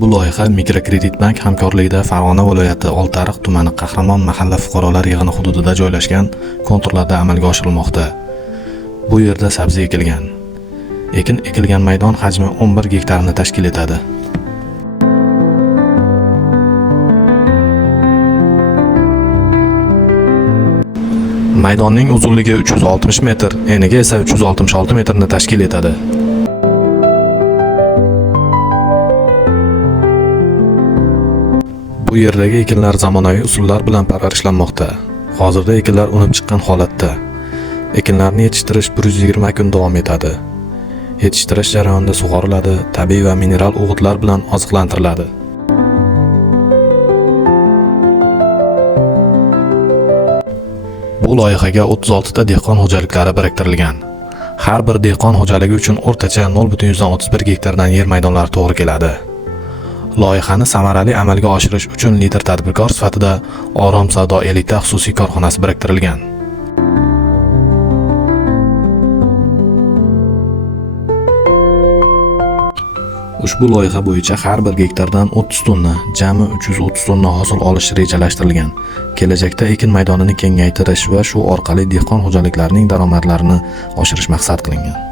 Ushbu loyiha Mikrokredit bank hamkorligida Farg'ona viloyati Oltiariq tumani Qahramon mahalla fuqarolar yig'ini hududida joylashgan konturlarda amalga oshirilmoqda. Bu yerda sabzi ekilgan. Ekin ekilgan maydon hajmi 11 gektarni tashkil etadi. Maydonning uzunligi 360 metr, eniga esa 366 metrni tashkil etadi. Bu yerdagi ekinlar zamonaviy usullar bilan parvarishlanmoqda. Hozirda ekinlar unib chiqqan holatda. Ekinlarni yetishtirish 120 kun davom etadi. Yetishtirish jarayonida sug'oriladi, tabiiy va mineral o'g'itlar bilan oziqlantiriladi. Bu loyihaga 36 ta dehqon xo'jaliklari biriktirilgan. Har bir dehqon xo'jaligi uchun o'rtacha 0,31 gektardan yer maydonlari to'g'ri keladi. Loyihani samarali amalga oshirish uchun lider tadbirkor sifatida Orom savdo elita xususiy korxonasi biriktirilgan. Ushbu loyiha bo'yicha har bir gektardan 30 tonna, jami 330 tonna hosil olish rejalashtirilgan. Kelajakda ekin maydonini kengaytirish va shu orqali dehqon xo'jaliklarining daromadlarini oshirish maqsad qilingan.